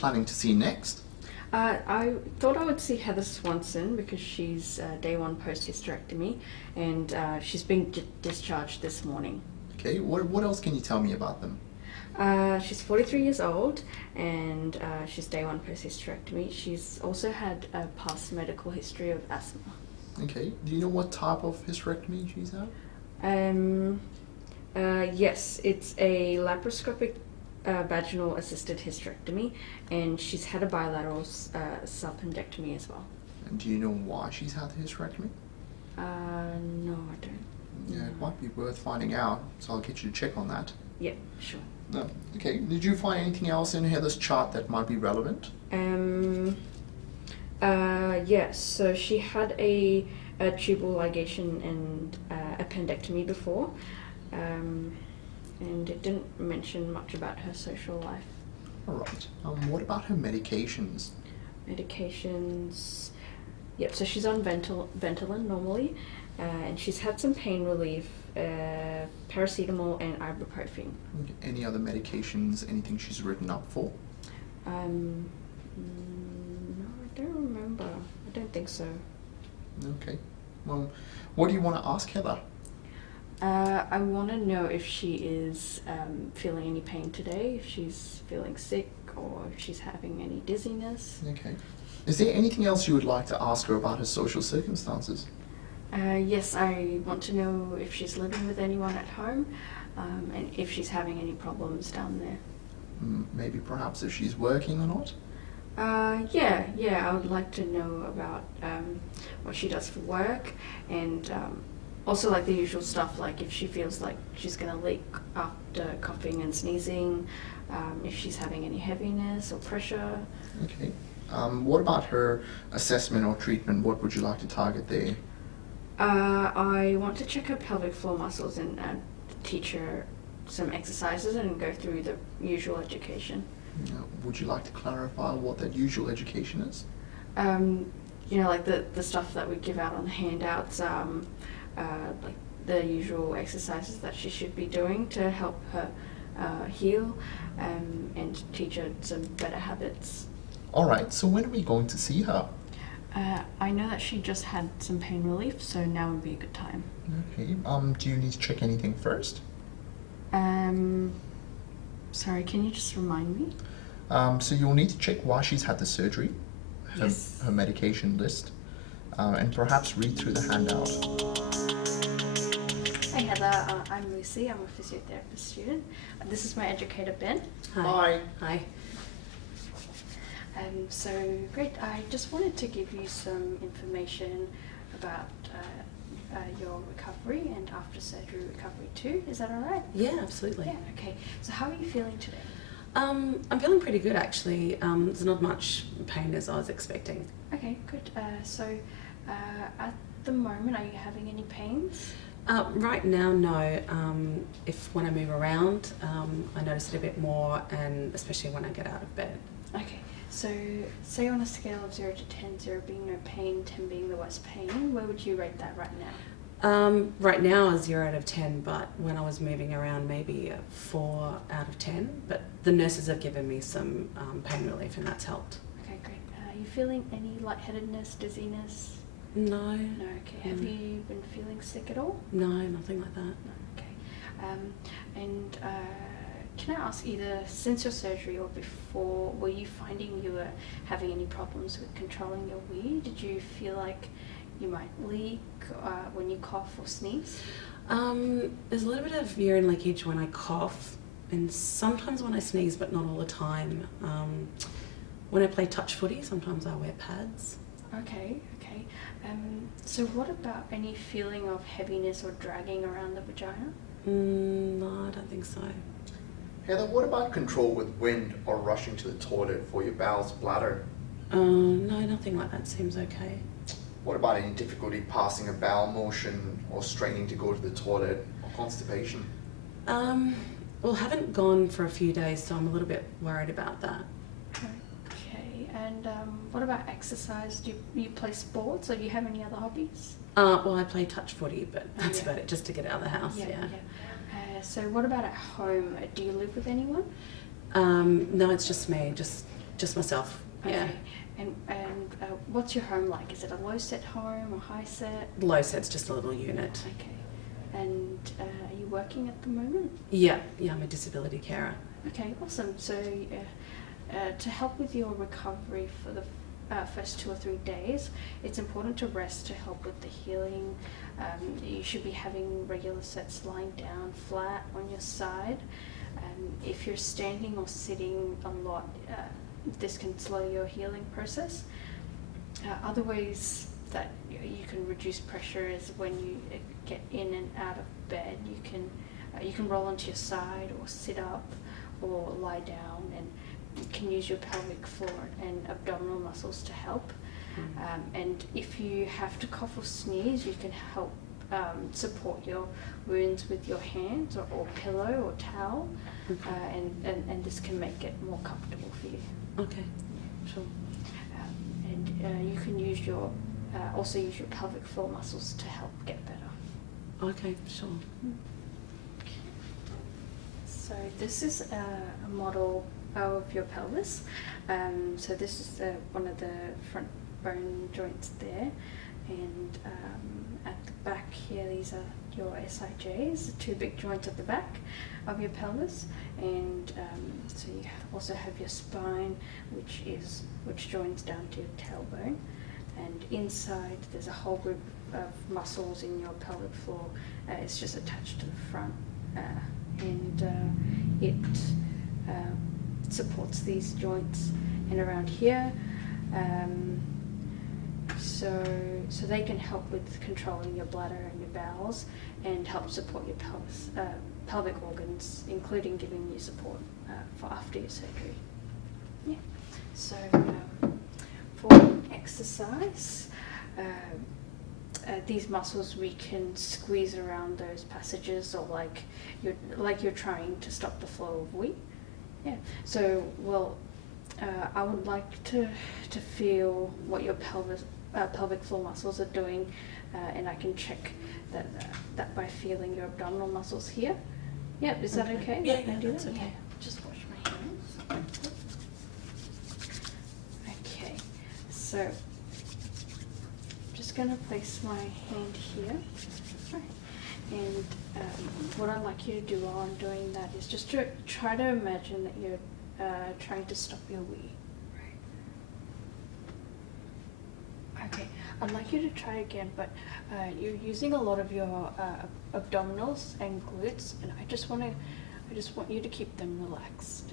planning to see next? I thought I would see Heather Swanson because she's day 1 post-hysterectomy, and she's been discharged this morning. Okay, what else can you tell me about them? She's 43 years old, and she's day 1 post-hysterectomy. She's also had a past medical history of asthma. Okay, do you know what type of hysterectomy she's had? Yes, it's a laparoscopic vaginal assisted hysterectomy, and she's had a bilateral subpendectomy as well. And do you know why she's had the hysterectomy? No, I don't. Yeah, it might be worth finding out, so I'll get you to check on that. Yeah, sure. No. Okay, did you find anything else in Heather's chart that might be relevant? Yes, so she had a tubal ligation and appendectomy before, and it didn't mention much about her social life. Alright, what about her medications? Medications, yep, so she's on Ventolin normally, and she's had some pain relief, paracetamol and ibuprofen. Okay, any other medications, anything she's written up for? No, I don't remember. I don't think so. Okay, well, what do you want to ask Heather? I want to know if she is feeling any pain today, if she's feeling sick, or if she's having any dizziness. Okay. Is there anything else you would like to ask her about her social circumstances? Yes, I want to know if she's living with anyone at home, and if she's having any problems down there. Maybe perhaps if she's working or not? Yeah, I would like to know about what she does for work, and also like the usual stuff, like if she feels like she's going to leak after coughing and sneezing, if she's having any heaviness or pressure. Okay. What about her assessment or treatment? What would you like to target there? I want to check her pelvic floor muscles and teach her some exercises and go through the usual education. Would you like to clarify what that usual education is? Like the stuff that we give out on the handouts, like the usual exercises that she should be doing to help her heal, and teach her some better habits. Alright, so when are we going to see her? I know that she just had some pain relief, so now would be a good time. Okay, do you need to check anything first? Sorry, can you just remind me? So you'll need to check why she's had the surgery, Yes. her medication list, and perhaps read through the handout. Hey Heather, I'm Lucy, I'm a physiotherapist student. This is my educator Ben. Hi. Hi. So great, I just wanted to give you some information about your recovery and after surgery recovery too. Is that alright? Yeah, absolutely. Yeah, okay. So how are you feeling today? I'm feeling pretty good actually. There's not much pain as I was expecting. Okay, good. At the moment, are you having any pains? Right now, no. If when I move around, I notice it a bit more, and especially when I get out of bed. Okay, so say on a scale of 0 to 10, 0 being no pain, 10 being the worst pain, where would you rate that right now? Right now, a 0 out of 10, but when I was moving around, maybe a 4 out of 10. But the nurses have given me some pain relief, and that's helped. Okay, great. Are you feeling any lightheadedness, dizziness? No. No, okay. Have you been feeling sick at all? No, nothing like that. No, okay. Can I ask, either since your surgery or before, were you finding you were having any problems with controlling your wee? Did you feel like you might leak when you cough or sneeze? There's a little bit of urine leakage when I cough, and sometimes when I sneeze, but not all the time. When I play touch footy, sometimes I wear pads. Okay. So what about any feeling of heaviness or dragging around the vagina? No, I don't think so. Heather, what about control with wind or rushing to the toilet for your bowels, bladder? No, nothing like that seems okay. What about any difficulty passing a bowel motion or straining to go to the toilet or constipation? Well, haven't gone for a few days, so I'm a little bit worried about that. Okay, and what about exercise? Do you play sports, or do you have any other hobbies? Well, I play touch footy, but that's about it, just to get out of the house, yeah. So what about at home? Do you live with anyone? No, it's just me, just Just myself. Yeah. Okay. And what's your home like? Is it a low set home or high set? Low set's just a little unit. Okay. And are you working at the moment? Yeah, I'm a disability carer. Okay, awesome. So to help with your recovery for the first 2 or 3 days, it's important to rest to help with the healing. You should be having regular sets lying down flat on your side. If you're standing or sitting a lot, this can slow your healing process. Other ways that you can reduce pressure is when you get in and out of bed. You can roll onto your side or sit up or lie down, and you can use your pelvic floor and abdominal muscles to help. And if you have to cough or sneeze, you can help support your wounds with your hands or pillow or towel, and this can make it more comfortable for you. Okay, sure. And you can use your also use your pelvic floor muscles to help get better. Okay, sure. So this is a model of your pelvis. So this is one of the front bone joints there, and at the back here, these are your SIJs, the 2 big joints at the back of your pelvis, and so you also have your spine, which joins down to your tailbone, and inside there's a whole group of muscles in your pelvic floor. It's just attached to the front, and it supports these joints and around here. So they can help with controlling your bladder and your bowels, and help support your pelvic organs, including giving you support for after your surgery. Yeah. So for exercise, these muscles, we can squeeze around those passages, or like you're trying to stop the flow of wee. Yeah. So I would like to feel what your pelvic floor muscles are doing, and I can check that by feeling your abdominal muscles here. Yeah, is that okay? Yeah, Can I do that's that? okay. Yeah. Just wash my hands. Okay, so I'm just going to place my hand here. Right. And what I'd like you to do while I'm doing that is just to try to imagine that you're trying to stop your wee. Okay, I'd like you to try again, but you're using a lot of your abdominals and glutes, and I just want you to keep them relaxed.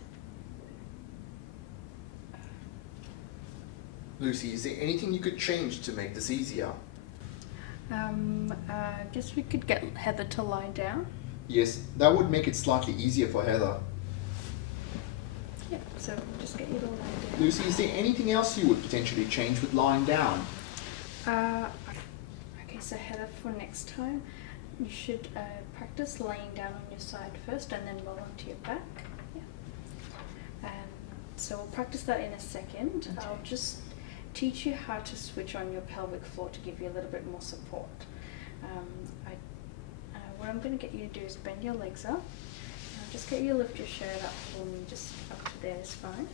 Lucy, is there anything you could change to make this easier? I guess we could get Heather to lie down. Yes, that would make it slightly easier for Heather. Yeah, so just get you to lie down. Lucy, is there anything else you would potentially change with lying down? Okay, so Heather, for next time, you should practice laying down on your side first and then roll onto your back. Yeah. So we'll practice that in a second. Okay. I'll just teach you how to switch on your pelvic floor to give you a little bit more support. What I'm going to get you to do is bend your legs up. I'll just get you to lift your shirt up for me, just up to there is fine.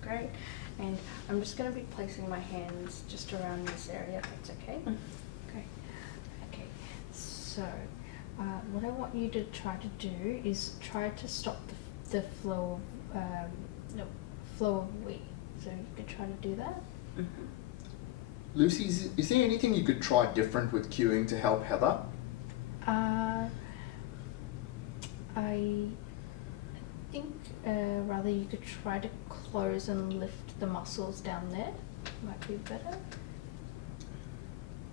Great. And I'm just going to be placing my hands just around this area, if that's okay? Okay. Okay. So, what I want you to try to do is try to stop the flow of wee. So you could try to do that. Mm-hmm. Lucy, is there anything you could try different with cueing to help Heather? I think rather you could try to close and lift the muscles down there. Might be better.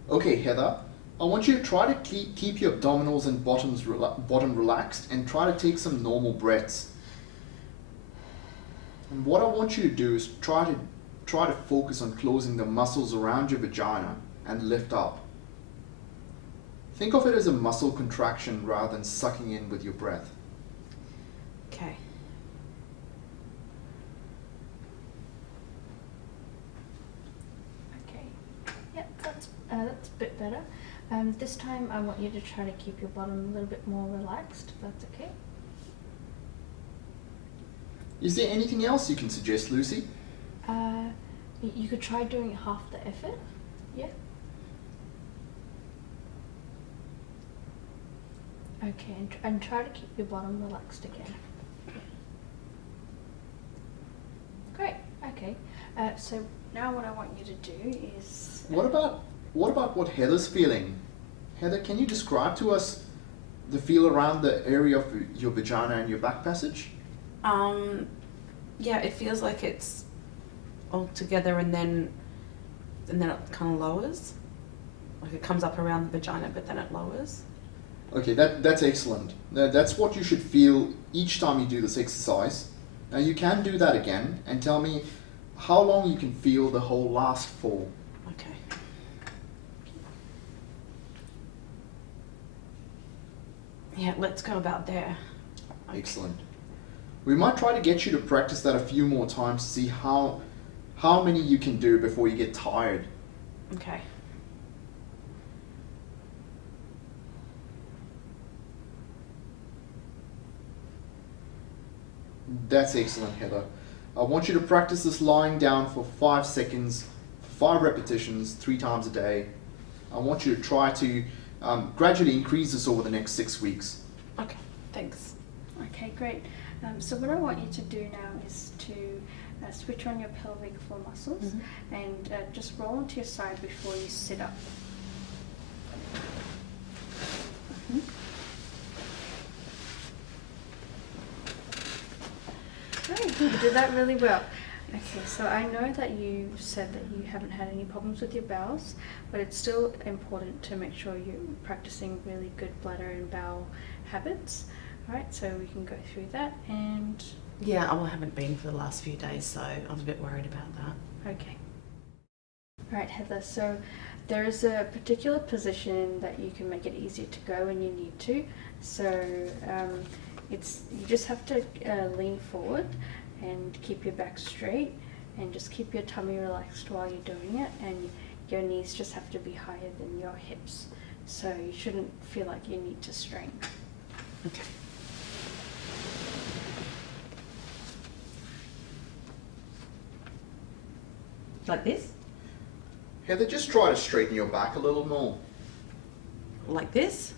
Okay, Heather, I want you to try to keep your abdominals and bottom relaxed, and try to take some normal breaths. And what I want you to do is try to focus on closing the muscles around your vagina and lift up. Think of it as a muscle contraction rather than sucking in with your breath. Okay. Okay. Yeah, that's a bit better. This time I want you to try to keep your bottom a little bit more relaxed, if that's okay. Is there anything else you can suggest, Lucy? You could try doing half the effort. Yeah. Okay, and try to keep your bottom relaxed again. Great. Okay. So now what I want you to do is. What about what Heather's feeling? Heather, can you describe to us the feel around the area of your vagina and your back passage? Yeah, it feels like it's all together and then it kind of lowers. Like it comes up around the vagina, but then it lowers. Okay, that's excellent. That's what you should feel each time you do this exercise. Now you can do that again and tell me how long you can feel the hole last for. Okay. Yeah, let's go about there. Okay. Excellent. We might try to get you to practice that a few more times to see how many you can do before you get tired. Okay. That's excellent, Heather. I want you to practice this lying down for 5 seconds, 5 repetitions, 3 times a day. I want you to try to gradually increase this over the next 6 weeks. Okay, thanks. Okay, great. So what I want you to do now is to switch on your pelvic floor muscles and just roll onto your side before you sit up. Great, you did that really well. Okay, so I know that you said that you haven't had any problems with your bowels, but it's still important to make sure you're practicing really good bladder and bowel habits. Alright, so we can go through that and... Yeah, I haven't been for the last few days, so I was a bit worried about that. Okay. Alright, Heather, so there is a particular position that you can make it easier to go when you need to. So you just have to lean forward and keep your back straight and just keep your tummy relaxed while you're doing it, and your knees just have to be higher than your hips. So you shouldn't feel like you need to strain. Okay. Like this? Heather, just try to straighten your back a little more. Like this?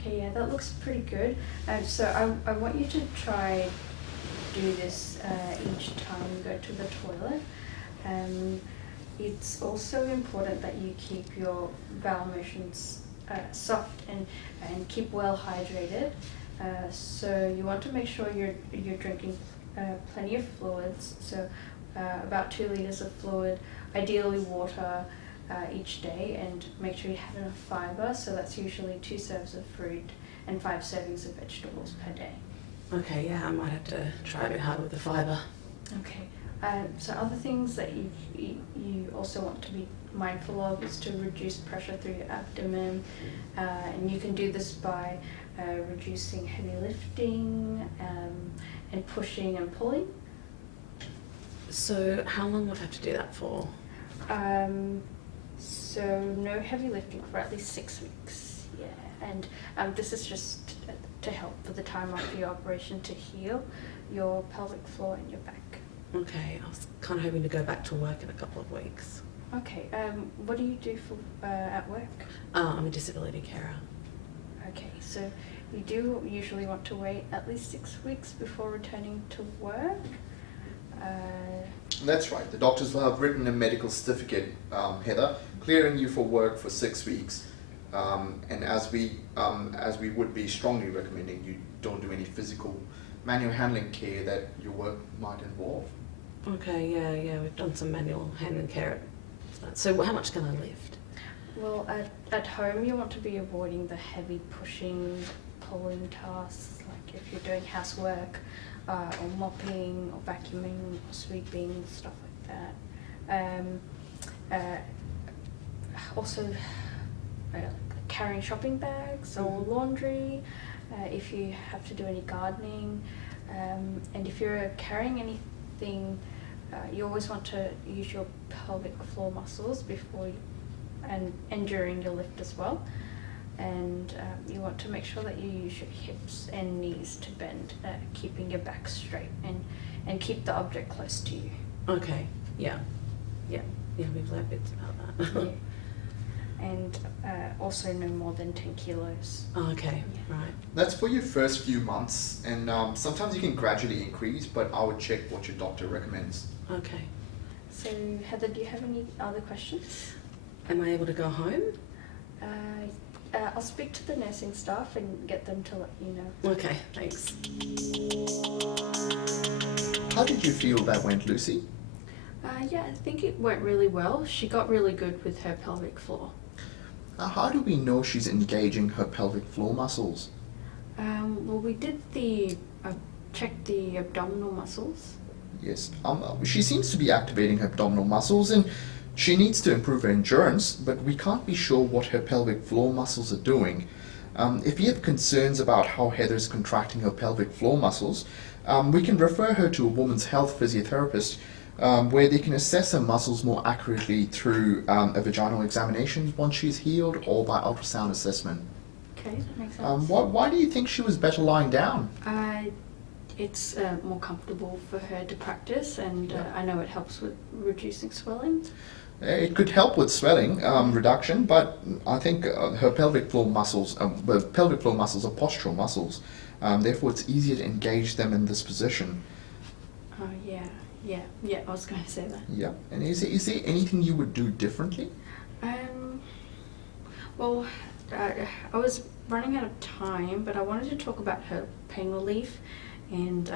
Okay, yeah, that looks pretty good. So I want you to try do this each time you go to the toilet. It's also important that you keep your bowel motions soft and keep well hydrated. So you want to make sure you're drinking plenty of fluids. So about 2 liters of fluid, ideally water each day, and make sure you have enough fibre. So that's usually 2 serves of fruit and 5 servings of vegetables per day. Okay, yeah, I might have to try a bit harder with the fibre. Okay. So other things that you also want to be mindful of is to reduce pressure through your abdomen, and you can do this by reducing heavy lifting and pushing and pulling. So how long would I have to do that for? So no heavy lifting for at least 6 weeks. Yeah, and this is just to help for the time after your operation to heal your pelvic floor and your back. Okay, I was kind of hoping to go back to work in a couple of weeks. Okay, what do you do for at work? I'm a disability carer. Okay, so you do usually want to wait at least 6 weeks before returning to work. That's right. The doctors will have written a medical certificate, Heather, clearing you for work for 6 weeks. And as we would be strongly recommending, you don't do any physical manual handling care that your work might involve. Okay, yeah, we've done some manual handling care. So how much can I lift? Well, at home you want to be avoiding the heavy pushing, pulling tasks, like if you're doing housework, or mopping, or vacuuming, or sweeping, stuff like that. Also, carrying shopping bags or laundry, if you have to do any gardening, and if you're carrying anything, you always want to use your pelvic floor muscles before and during your lift as well. and you want to make sure that you use your hips and knees to bend, keeping your back straight, and keep the object close to you. Okay. Yeah. We've learned bits about that. And also no more than 10 kilos. Oh, okay. Yeah. Right. That's for your first few months, and sometimes you can gradually increase, but I would check what your doctor recommends. Okay. So Heather, do you have any other questions? Am I able to go home? I'll speak to the nursing staff and get them to let you know. Okay. Thanks. How did you feel that went, Lucy? Yeah, I think it went really well. She got really good with her pelvic floor. How do we know she's engaging her pelvic floor muscles? Well, we did check the abdominal muscles. Yes, she seems to be activating her abdominal muscles, and she needs to improve her endurance, but we can't be sure what her pelvic floor muscles are doing. If you have concerns about how Heather's contracting her pelvic floor muscles, we can refer her to a woman's health physiotherapist, where they can assess her muscles more accurately through a vaginal examination once she's healed, or by ultrasound assessment. Okay, that makes sense. Why do you think she was better lying down? It's more comfortable for her to practice, and I know it helps with reducing swelling. It could help with swelling reduction, but I think her pelvic floor muscles, pelvic floor muscles are postural muscles, therefore it's easier to engage them in this position. Oh, yeah, I was going to say that. Yeah, and is there anything you would do differently? Well, I was running out of time, but I wanted to talk about her pain relief and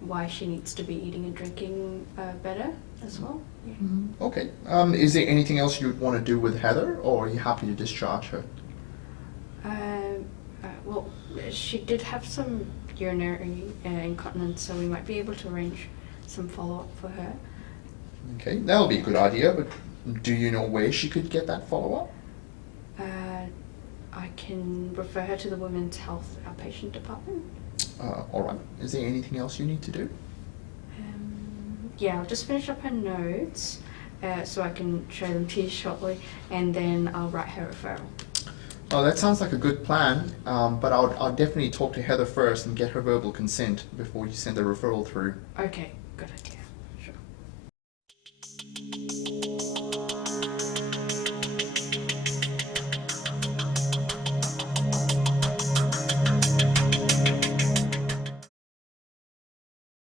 why she needs to be eating and drinking better as well. Yeah. Mm-hmm. Okay. Is there anything else you'd want to do with Heather, or are you happy to discharge her? Well, she did have some urinary incontinence, so we might be able to arrange some follow-up for her. Okay, that'll be a good idea, but do you know where she could get that follow-up? I can refer her to the Women's Health Outpatient Department. All right. Is there anything else you need to do? Yeah, I'll just finish up her notes so I can show them to you shortly, and then I'll write her referral. Oh, that sounds like a good plan, but I'll definitely talk to Heather first and get her verbal consent before you send the referral through. Okay, good idea.